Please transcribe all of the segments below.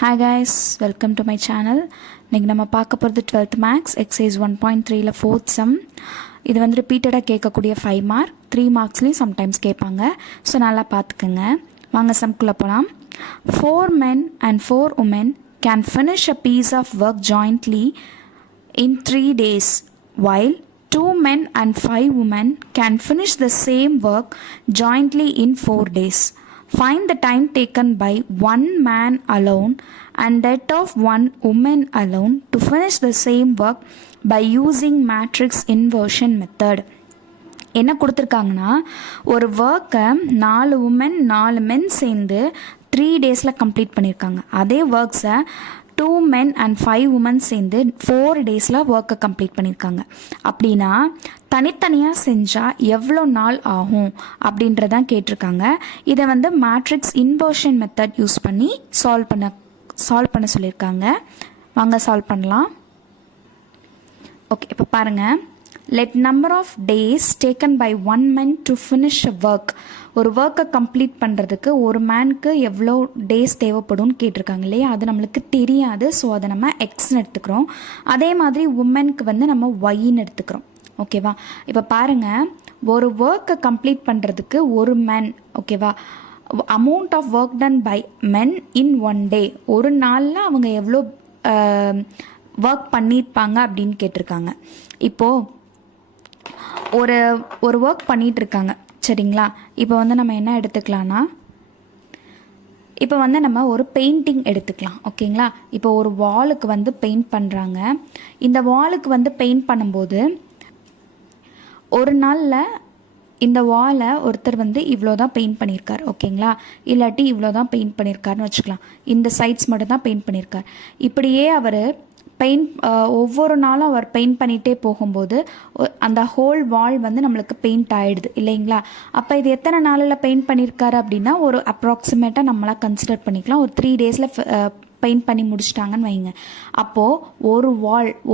Hi guys, welcome to my channel. இன்னைக்கு நம்ம பார்க்க போகிறது 12th Maths exercise 1.3ல 4th sum. இது வந்து ரிப்பீட்டடாக கேட்கக்கூடிய 5 மார்க் 3 மார்க்ஸ்லையும் சம்டைம்ஸ் கேட்பாங்க. ஸோ நல்லா பார்த்துக்குங்க. வாங்க சம்குள்ளே போகலாம். 4 men and 4 women can finish a piece of work jointly in 3 days, while 2 men and 5 women can finish the same work jointly in 4 days. Find the time taken by one man alone and that of one woman alone to finish the same work by using matrix inversion method. என்ன கொடுத்துருக்காங்கன்னா, ஒரு ஒர்க்கை 4 woman 4 மென் சேர்ந்து 3 டேஸில் complete பண்ணியிருக்காங்க. அதே ஒர்க்ஸை 2 men and 5 women சேர்ந்து 4 டேஸில் ஒர்க்கை கம்ப்ளீட் பண்ணியிருக்காங்க. அப்படின்னா தனித்தனியாக செஞ்சால் எவ்வளோ நாள் ஆகும் அப்படின்றதான் கேட்டிருக்காங்க. இதை வந்து மேட்ரிக்ஸ் இன்வர்ஷன் மெத்தட் யூஸ் பண்ணி சால்வ் பண்ண சொல்லியிருக்காங்க. வாங்க சால்வ் பண்ணலாம். ஓகே, இப்போ பாருங்கள். let number of days taken by one man to finish a work. ஒரு ஒர்க்கை கம்ப்ளீட் பண்ணுறதுக்கு ஒரு மேனுக்கு எவ்வளோ டேஸ் தேவைப்படும்னு கேட்டிருக்காங்க இல்லையா? அது நம்மளுக்கு தெரியாது. ஸோ அதை நம்ம எக்ஸ்ன்னு எடுத்துக்கிறோம். அதே மாதிரி உமனுக்கு வந்து நம்ம ஒய்ன்னு எடுத்துக்கிறோம். ஓகேவா? இப்போ பாருங்கள், ஒரு ஒர்க்கை கம்ப்ளீட் பண்ணுறதுக்கு ஒரு மேன், ஓகேவா, amount of work done by men in 1 day, ஒரு நாளில் அவங்க எவ்வளோ ஒர்க் பண்ணியிருப்பாங்க அப்படின்னு கேட்டிருக்காங்க. இப்போது ஒரு ஒர்க் பண்ணிகிட்டு இருக்காங்க, சரிங்களா? இப்போ வந்து நம்ம என்ன எடுத்துக்கலாம்னா, இப்போ வந்து நம்ம ஒரு பெயிண்டிங் எடுத்துக்கலாம், ஓகேங்களா? இப்போ ஒரு வாலுக்கு வந்து பெயிண்ட் பண்ணுறாங்க. இந்த வாலுக்கு வந்து பெயிண்ட் பண்ணும்போது ஒரு நாளில் இந்த வாலை ஒருத்தர் வந்து இவ்வளோ தான் பெயிண்ட் பண்ணியிருக்கார், ஓகேங்களா? இல்லாட்டி இவ்வளோ தான் பெயிண்ட் பண்ணியிருக்காருன்னு வச்சுக்கலாம். இந்த சைட்ஸ் மட்டும் தான் பெயிண்ட் பண்ணியிருக்கார். இப்படியே அவர் ஒவ்வொரு நாளும் அவர் பெயிண்ட் பண்ணிகிட்டே போகும்போது அந்த ஹோல் வால் வந்து நம்மளுக்கு பெயிண்ட் ஆகிடுது இல்லைங்களா? அப்போ இது எத்தனை நாளில் பெயிண்ட் பண்ணியிருக்காரு அப்படின்னா ஒரு அப்ராக்சிமேட்டாக நம்மளாம் கன்சிடர் பண்ணிக்கலாம். ஒரு 3 டேஸில் பெயிண்ட் பண்ணி முடிச்சிட்டாங்கன்னு வைங்க. அப்போது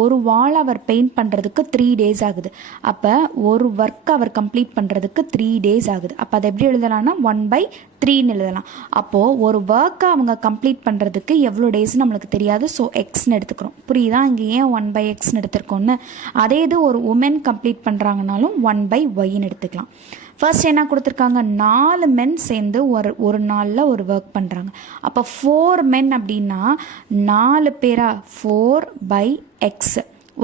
ஒரு வால் அவர் பெயிண்ட் பண்ணுறதுக்கு 3 days ஆகுது. அப்போ ஒரு ஒர்க் அவர் கம்ப்ளீட் பண்ணுறதுக்கு 3 days ஆகுது. அப்போ அதை எப்படி எழுதலாம்னா 1/3ன்னு எழுதலாம். அப்போது ஒரு ஒர்க்கை அவங்க கம்ப்ளீட் பண்ணுறதுக்கு எவ்வளோ டேஸ் நம்மளுக்கு தெரியாது. ஸோ எக்ஸ்ன்னு எடுத்துக்கிறோம். புரியுதா? இங்கே ஏன் 1/xன்னு எடுத்துருக்கோன்னு. அதே இது ஒரு உமன் கம்ப்ளீட் பண்ணுறாங்கனாலும் 1/yன்னு எடுத்துக்கலாம். ஃபர்ஸ்ட் என்ன கொடுத்துருக்காங்க, 4 men சேர்ந்து ஒரு நாளில் ஒரு ஒர்க் பண்ணுறாங்க. அப்போ 4 men அப்படின்னா 4 பேரா 4/x.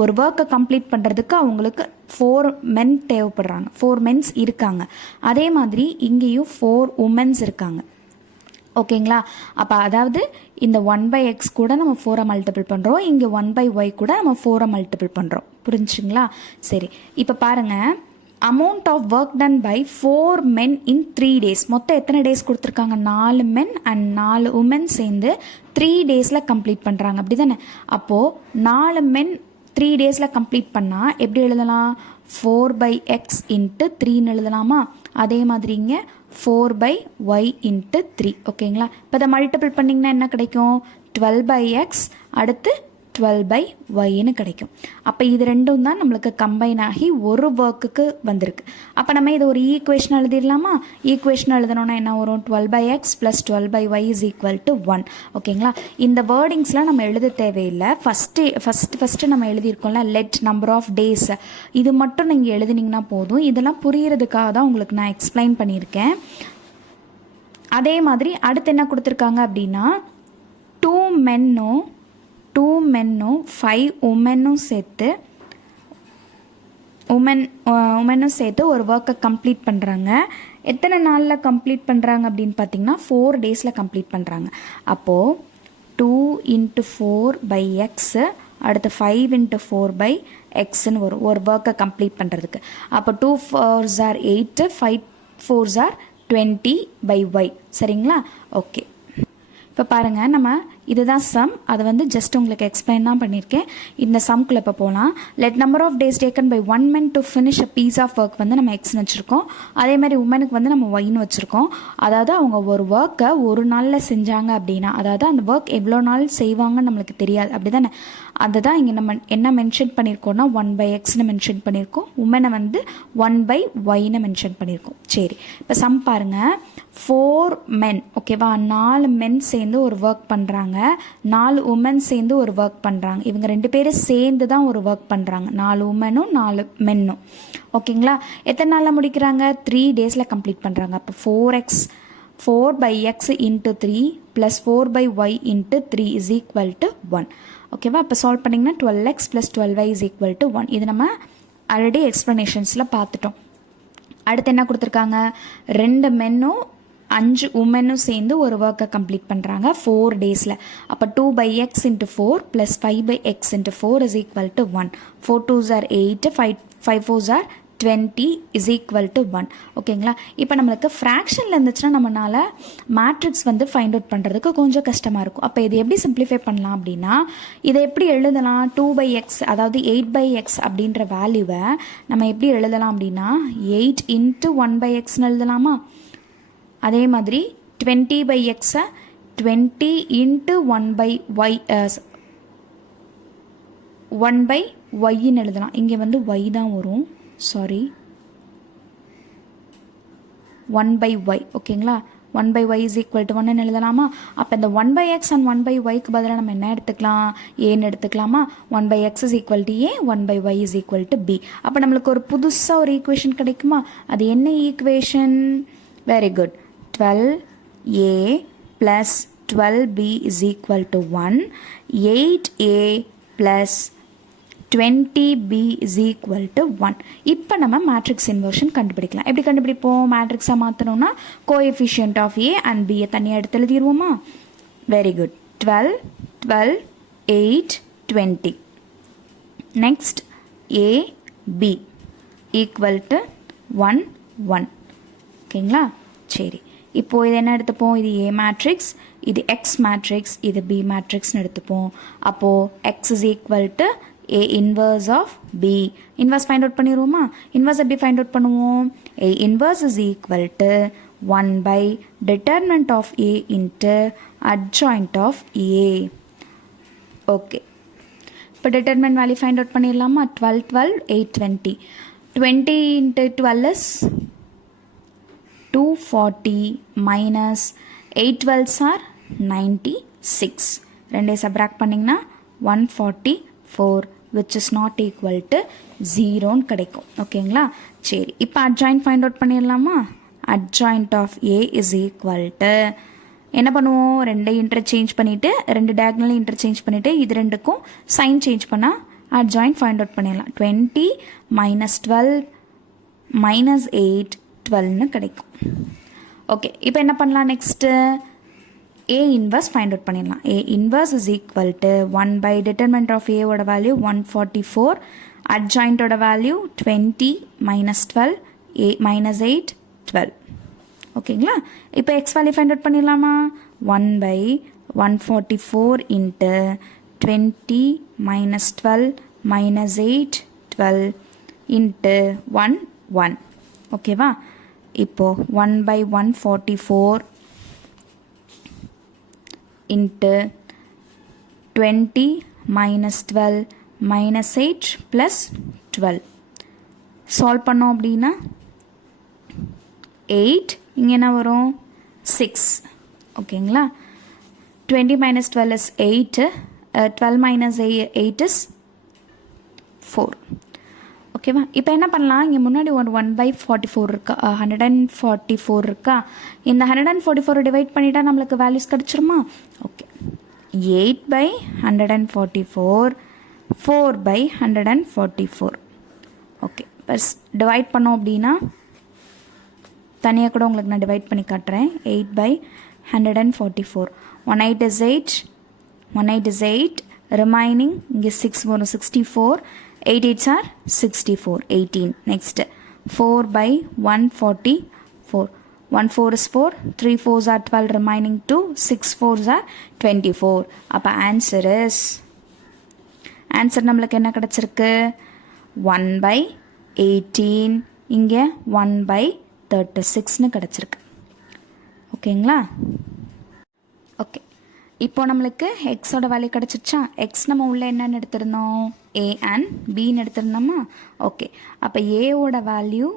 ஒரு ஒர்க்கை கம்ப்ளீட் பண்ணுறதுக்கு அவங்களுக்கு 4 men தேவைப்படுறாங்க. 4 men இருக்காங்க. அதே மாதிரி இங்கேயும் 4 women இருக்காங்க, ஓகேங்களா? அப்போ அதாவது இந்த 1/x கூட நம்ம 4 மல்டிபிள் பண்ணுறோம். இங்கே 1/y கூட நம்ம 4 மல்டிபிள் பண்ணுறோம். புரிஞ்சுங்களா? சரி, இப்போ பாருங்கள். Amount of work done by 4 men in 3 days. மொத்தம் எத்தனை டேஸ் கொடுத்துருக்காங்க? 4 men and 4 women சேர்ந்து 3 டேஸில் கம்ப்ளீட் பண்ணுறாங்க, அப்படி தானே? அப்போது 4 men 3 டேஸில் கம்ப்ளீட் பண்ணால் எப்படி எழுதலாம்? 4/x into 3ன்னு எழுதலாமா? அதே மாதிரி இங்கே 4/y into 3, ஓகேங்களா? இப்போ அதை மல்டிபிள் பண்ணிங்கன்னா என்ன கிடைக்கும்? 12/x அடுத்து 12/yன்னு கிடைக்கும். அப்போ இது ரெண்டும் தான் நம்மளுக்கு கம்பைன் ஆகி ஒரு ஒர்க்குக்கு வந்திருக்கு. அப்போ நம்ம இது ஒரு ஈக்குவேஷன் எழுதிடலாமா? ஈக்குவேஷன் எழுதணும்னா என்ன வரும்? 12/x + 12/y = 1, ஓகேங்களா? இந்த வேர்டிங்ஸ்லாம் நம்ம எழுத தேவையில்லை. ஃபஸ்ட்டு நம்ம எழுதியிருக்கோம்ல, லெட் நம்பர் ஆஃப் டேஸ், இது மட்டும் நீங்கள் எழுதினீங்கன்னா போதும். இதெல்லாம் புரிகிறதுக்காக தான் உங்களுக்கு நான் எக்ஸ்பிளைன் பண்ணியிருக்கேன். அதே மாதிரி அடுத்து என்ன கொடுத்துருக்காங்க அப்படின்னா 2 men 5 women சேர்த்து ஒரு ஒர்க்கை கம்ப்ளீட் பண்ணுறாங்க. எத்தனை நாளில் கம்ப்ளீட் பண்ணுறாங்க அப்படின்னு பார்த்தீங்கன்னா 4 டேஸில் கம்ப்ளீட் பண்ணுறாங்க. அப்போது 2 × 4/x அடுத்து 5 × 4/xன்னு வரும் ஒரு ஒர்க்கை கம்ப்ளீட் பண்ணுறதுக்கு. அப்போ 2 4s are 8, 5 4s are 20/y, சரிங்களா? ஓகே, இப்போ பாருங்கள், நம்ம இதுதான் சம். அதை வந்து ஜஸ்ட் உங்களுக்கு எக்ஸ்பிளைன் தான் பண்ணியிருக்கேன். இந்த சம்குள்ளே இப்போ போகலாம். Let number of days taken by 1 man to finish a piece of work வந்து நம்ம எக்ஸ்ன்னு வச்சுருக்கோம். அதே மாதிரி உமனுக்கு வந்து நம்ம ஒய்ன்னு வச்சுருக்கோம். அதாவது அவங்க ஒரு ஒர்க்கை ஒரு நாளில் செஞ்சாங்க அப்படின்னா, அதாவது அந்த ஒர்க் எவ்வளோ நாள் செய்வாங்கன்னு நம்மளுக்கு தெரியாது, அப்படி தானே? அதுதான் இங்கே நம்ம என்ன மென்ஷன் பண்ணியிருக்கோம்னா 1/xன்னு மென்ஷன் பண்ணியிருக்கோம். உமனை வந்து 1/yன்னு மென்ஷன் பண்ணியிருக்கோம். சரி, இப்போ சம் பாருங்கள். 4 men ஓகேவா, 4 men சேர்ந்து ஒரு ஒர்க் பண்ணுறாங்க, 4 women சேர்ந்து ஒரு ஒர்க் பண்ணுறாங்க. இவங்க 2 பேரும் சேர்ந்து தான் ஒரு ஒர்க் பண்ணுறாங்க, 4 womenம் 4 menம். ஓகேங்களா, எத்தனை நாளில் முடிக்கிறாங்க? 3 daysல கம்ப்ளீட் பண்ணுறாங்க. அப்போ 4 by x into 3 plus 4 by y into 3 is equal to 1. ஓகேவா, இப்போ சால்வ் பண்ணிங்கன்னா 12x plus 12y is equal to 1. இது நம்ம ஆல்ரெடி எக்ஸ்ப்ளனேஷன்ஸில் பார்த்துட்டோம். அடுத்து என்ன கொடுத்துருக்காங்க? 2 மென்னும் 5 உமனும் சேர்ந்து ஒரு ஒர்க்கை கம்ப்ளீட் பண்ணுறாங்க 4 daysல. அப்போ 2/x into 4 plus 5/x into 4 is equal to 1. 4 2s are 8, 5 4s are 20 is equal to 1. ஓகேங்களா, இப்போ நம்மளுக்கு ஃப்ராக்ஷனில் இருந்துச்சுன்னா நம்மளால் மேட்ரிக்ஸ் வந்து ஃபைண்ட் அவுட் பண்ணுறதுக்கு கொஞ்சம் கஷ்டமாக இருக்கும். அப்போ இது எப்படி சிம்பிளிஃபை பண்ணலாம் அப்படின்னா, இதை எப்படி எழுதலாம்? 2/x அதாவது 8/x அப்படின்ற வேல்யூவை நம்ம எப்படி எழுதலாம் அப்படின்னா 8 into 1/xன்னு எழுதலாமா? அதே மாதிரி 20/x 20 into 1/y எழுதலாம். இங்கே வந்து y தான் வரும், சாரி 1/y. ஓகேங்களா, 1/y is equal to 1 எழுதலாமா? அப்போ இந்த 1/x and 1/yக்கு பதிலாக நம்ம என்ன எடுத்துக்கலாம்? ஏன்னு எடுத்துக்கலாமா? 1/x is equal to a, 1/y is equal to b. அப்போ நம்மளுக்கு ஒரு புதுசாக ஒரு ஈக்குவேஷன் கிடைக்குமா? அது என்ன equation? Very good, 12a plus 12b is equal to 1, 8a plus 20b is equal to 1. இப்போ நம்ம மேட்ரிக்ஸ் இன்வர்ஷன் கண்டுபிடிக்கலாம். எப்படி கண்டுபிடிப்போம்? மேட்ரிக்ஸாக மாற்றணும்னா coefficient of a and b தனியாக எடுத்து எழுதிடுவோமா? Very good, 12 12 8 20. Next a b equal to 1 1. ஓகேங்களா, சரி. இப்போது இது என்ன எடுத்துப்போம்? இது a மேட்ரிக்ஸ், இது x மேட்ரிக்ஸ், இது b மேட்ரிக்ஸ்னு எடுத்துப்போம். அப்போது x is equal to a inverse of b. Inverse find out பண்ணிடுவோமா? இன்வர்ஸ் எப்படி ஃபைண்ட் அவுட் பண்ணுவோம்? a inverse is equal to 1 by determinant of a into adjoint of a. Okay, இப்போ determinant value find out பண்ணிடலாமா? 12 12 8 20. 20 into 12 is 240 minus 8 12s are 96. ரெண்டே subtract பண்ணிங்கன்னா 144 which is not equal to 0ன்னு கிடைக்கும். ஓகேங்களா, சரி. இப்போ adjoint find out பண்ணிடலாமா? Adjoint of a is equal to என்ன பண்ணுவோம்? ரெண்டை இன்டர்சேஞ்ச் பண்ணிவிட்டு, ரெண்டு டயகனலை இன்டர்சேஞ்ச் பண்ணிவிட்டு, இது ரெண்டுக்கும் சைன் சேஞ்ச் பண்ணால் அட்ஜாயிண்ட் ஃபைண்ட் அவுட் பண்ணிடலாம். 20 minus 12 minus 8 12ன்னு கிடைக்கும். ஓகே, இப்போ என்ன பண்ணலாம்? Next a inverse find out பண்ணிடலாம். a inverse is equal to 1 by determinant of a ஓட value 144, adjoint ஓட value 20 minus 12 a minus 8 12. ஓகேங்களா, இப்போ x value find out பண்ணிடலாமா? 1 by 144 into 20 minus 12 minus 8 12 into 1 1. ஓகேவா, இப்போ 1 by 144 into 20 minus 12 minus 8 plus 12 solve பண்ணோம் அப்படின்னா 8, இங்கே என்ன வரும்? 6. ஓகேங்களா, 20 minus 12 is 8, 12 minus 8 is 4. ஓகேவா, இப்போ என்ன பண்ணலாம்? இங்கே முன்னாடி ஒரு 1/44 இருக்கா, 144 இருக்கா? இந்த 144 டிவைட் பண்ணிட்டா நம்மளுக்கு வேல்யூஸ் கிடச்சிருமா? ஓகே, 8/144 4/144. ஓகே, பஸ் டிவைட் பண்ணோம் அப்படின்னா தனியாக கூட உங்களுக்கு நான் டிவைட் பண்ணி காட்டுறேன். 8/144. 1 8 is 8, 1 8 is 8, ரிமைனிங் இங்கே 6 வரும், 64. 8 8s are 64, 18. Next 4/144. 1 4 is 4, 3 4s are 12, remaining 2, 6 4s are 24. அப்போ ஆன்சர் நம்மளுக்கு என்ன கிடச்சிருக்கு? 1/18, இங்கே 1/36ன்னு கிடச்சிருக்கு. ஓகேங்களா, ஓகே. இப்போ நம்மளுக்கு எக்ஸோட வேல்யூ கிடச்சிருச்சா? எக்ஸ் நம்ம உள்ள என்னன்னு எடுத்திருந்தோம்? a and bன்னு எடுத்திருந்தோமா? ஓகே, அப்போ ஏவோட வேல்யூ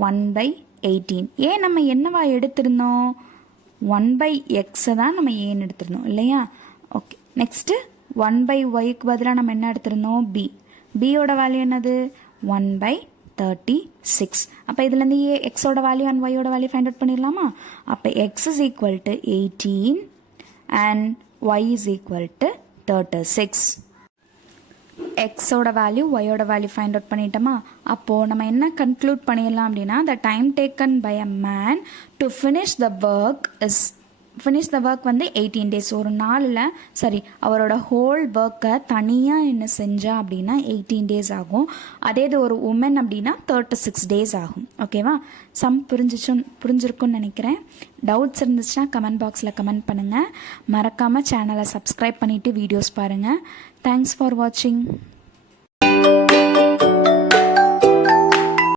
1/18. ஏன் நம்ம என்னவா எடுத்திருந்தோம்? 1/x தான் நம்ம ஏன்னு எடுத்துருந்தோம் இல்லையா? ஓகே, நெக்ஸ்ட்டு 1/yக்கு பதிலாக நம்ம என்ன எடுத்திருந்தோம்? b. bயோட வேல்யூ என்னது? 1/36. அப்போ இதுலேருந்து xோட வேல்யூ அண்ட் yயோட வேல்யூ ஃபைண்ட் அவுட் பண்ணிடலாமா? அப்போ x is equal to 18 and y is equal to 36. xோட வேல்யூ yயோட வேல்யூ ஃபைண்ட் அவுட் பண்ணிட்டோமா? அப்போது நம்ம என்ன கன்க்ளூட் பண்ணிடலாம் அப்படின்னா, the time taken by a man to finish the work வந்து 18 days. ஒரு நாளில் அவரோட ஹோல் ஒர்க்கை தனியாக என்ன செஞ்சா அப்படின்னா 18 days ஆகும். அதே இது ஒரு உமன் அப்படின்னா 36 days ஆகும். ஓகேவா? புரிஞ்சிருக்குன்னு நினைக்கிறேன். டவுட்ஸ் இருந்துச்சுன்னா கமெண்ட் பாக்ஸில் கமெண்ட் பண்ணுங்கள். மறக்காமல் சேனலை சப்ஸ்கிரைப் பண்ணிவிட்டு வீடியோஸ் பாருங்கள். தேங்க்ஸ் ஃபார் வாட்சிங்.